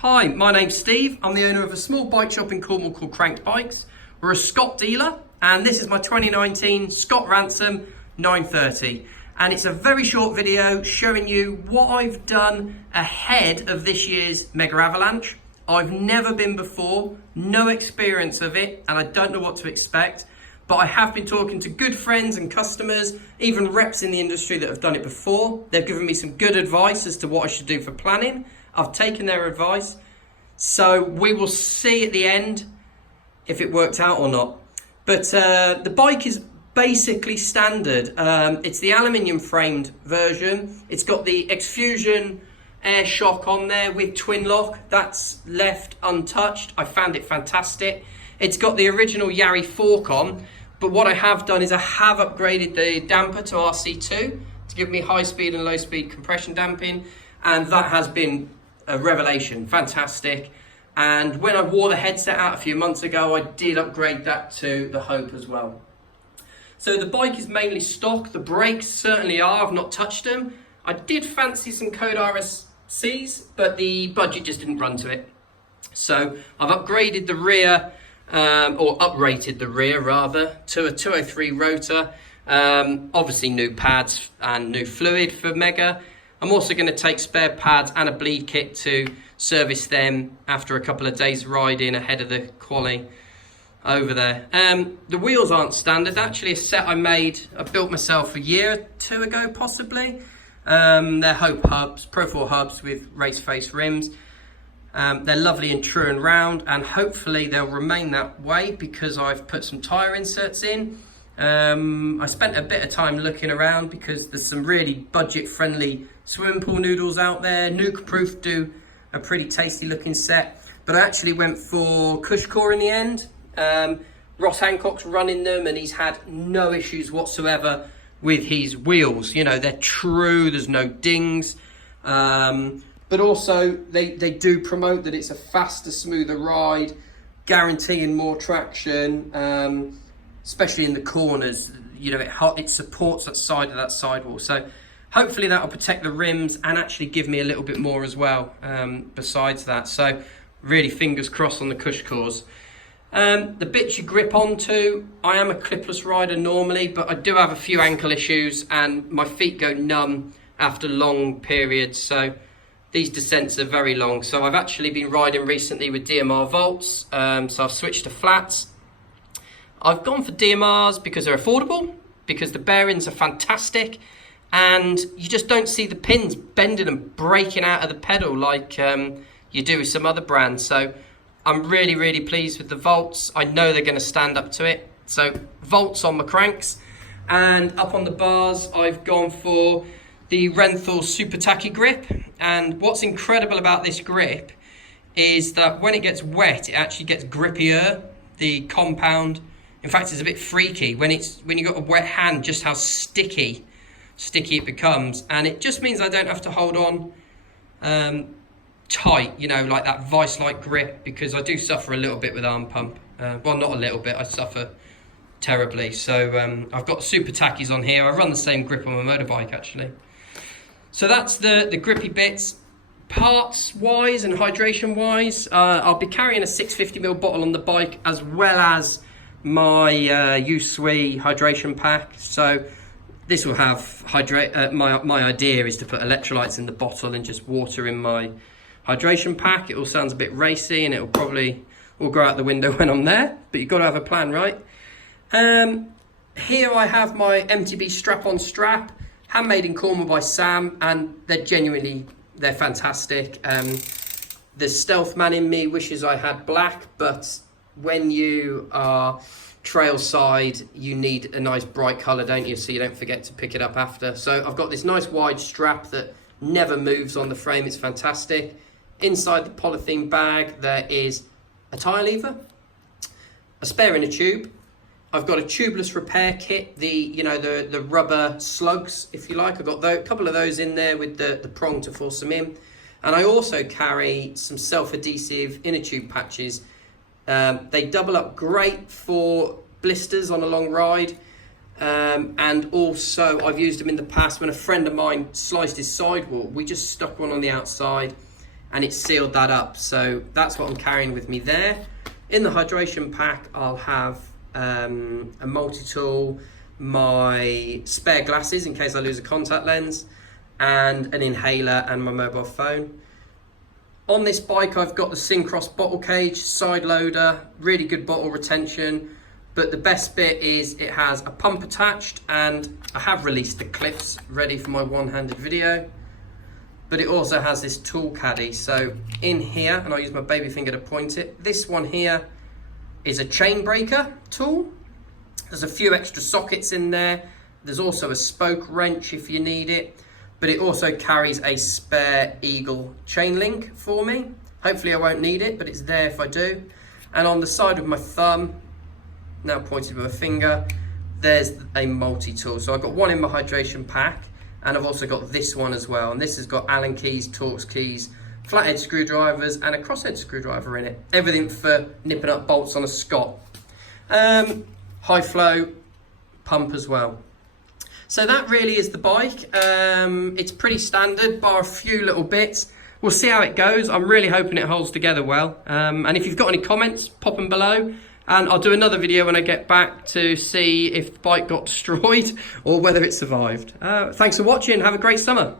Hi, my name's Steve. I'm the owner of a small bike shop in Cornwall called Cranked Bikes. We're a SCOTT dealer, and this is my 2019 SCOTT Ransom 930. And it's a very short video showing you what I've done ahead of this year's Megavalance. I've never been before, no experience of it, and I don't know what to expect. But I have been talking to good friends and customers, even reps in the industry that have done it before. They've given me some good advice as to what I should do for planning. I've taken their advice. So we will see at the end if it worked out or not. But the bike is basically standard. It's the aluminium framed version. It's got the X-Fusion air shock on there with twin lock. That's left untouched. I found it fantastic. It's got the original Yari fork on, but what I have done is I have upgraded the damper to RC2 to give me high speed and low speed compression damping, and that has been a revelation, fantastic. And when I wore the headset out a few months ago, I did upgrade that to the Hope as well. So the bike is mainly stock. The brakes certainly are, I've not touched them. I did fancy some Code RSCs, but the budget just didn't run to it. So I've upgraded the rear, or uprated the rear rather, to a 203 rotor. Obviously new pads and new fluid for Mega. I'm also going to take spare pads and a bleed kit to service them after a couple of days riding ahead of the quali over there. The wheels aren't standard. Actually a set I built myself a year or two ago possibly. They're Hope hubs, Pro 4 hubs with race face rims. They're lovely and true and round, and hopefully they'll remain that way because I've put some tyre inserts in. I spent a bit of time looking around because there's some really budget friendly swimming pool noodles out there. Nuke Proof do a pretty tasty looking set, but I actually went for Cushcore in the end. Ross Hancock's running them and he's had no issues whatsoever with his wheels. You know, they're true, there's no dings. But also they do promote that it's a faster, smoother ride, guaranteeing more traction, especially in the corners. You know, it supports that side of that sidewall. So hopefully that will protect the rims and actually give me a little bit more as well, besides that. So really fingers crossed on the Cushcores. The bits you grip onto, I am a clipless rider normally, but I do have a few ankle issues and my feet go numb after long periods. So these descents are very long. So I've actually been riding recently with DMR Volts. So I've switched to flats. I've gone for DMRs because they're affordable, because the bearings are fantastic, and you just don't see the pins bending and breaking out of the pedal like you do with some other brands. So I'm really, really pleased with the Volts. I know they're going to stand up to it. So Volts on my cranks, and up on the bars, I've gone for the Renthal Super Tacky grip. And what's incredible about this grip is that when it gets wet, it actually gets grippier. The compound, in fact, it's a bit freaky when you got a wet hand, just how sticky it becomes. And it just means I don't have to hold on tight, you know, like that vice-like grip, because I do suffer a little bit with arm pump. Well, not a little bit, I suffer terribly. So I've got Super Tackies on here. I run the same grip on my motorbike actually. So that's the grippy bits. Parts wise and hydration wise, I'll be carrying a 650ml bottle on the bike, as well as my Usui hydration pack. So this will have my idea is to put electrolytes in the bottle and just water in my hydration pack. It all sounds a bit racy and it'll probably all go out the window when I'm there, but you've got to have a plan, right? Here I have my MTB strap-on strap, handmade in Cornwall by Sam, and they're fantastic. The stealth man in me wishes I had black, but when you are trail side, you need a nice bright colour, don't you? So you don't forget to pick it up after. So I've got this nice wide strap that never moves on the frame. It's fantastic. Inside the polythene bag, there is a tyre lever, a spare inner tube. I've got a tubeless repair kit, the rubber slugs, if you like. I've got a couple of those in there with the prong to force them in. And I also carry some self-adhesive inner tube patches. They double up great for blisters on a long ride. And also I've used them in the past when a friend of mine sliced his sidewall. We just stuck one on the outside. and it sealed that up. So that's what I'm carrying with me there. In the hydration pack, I'll have a multi-tool, my spare glasses in case I lose a contact lens, and an inhaler and my mobile phone. On this bike, I've got the Syncross bottle cage, side loader, really good bottle retention. But the best bit is it has a pump attached, and I have released the clips ready for my one-handed video. But it also has this tool caddy. So in here, and I'll use my baby finger to point it, this one here is a chain breaker tool. There's a few extra sockets in there. There's also a spoke wrench if you need it. But it also carries a spare Eagle chain link for me. Hopefully I won't need it, but it's there if I do. And on the side of my thumb, now pointed with my finger, there's a multi-tool. So I've got one in my hydration pack, and I've also got this one as well. And this has got Allen keys, Torx keys, flathead screwdrivers, and a crosshead screwdriver in it. Everything for nipping up bolts on a Scott. High flow pump as well. So that really is the bike. It's pretty standard, bar a few little bits. We'll see how it goes. I'm really hoping it holds together well. And if you've got any comments, pop them below. And I'll do another video when I get back to see if the bike got destroyed or whether it survived. Thanks for watching. Have a great summer.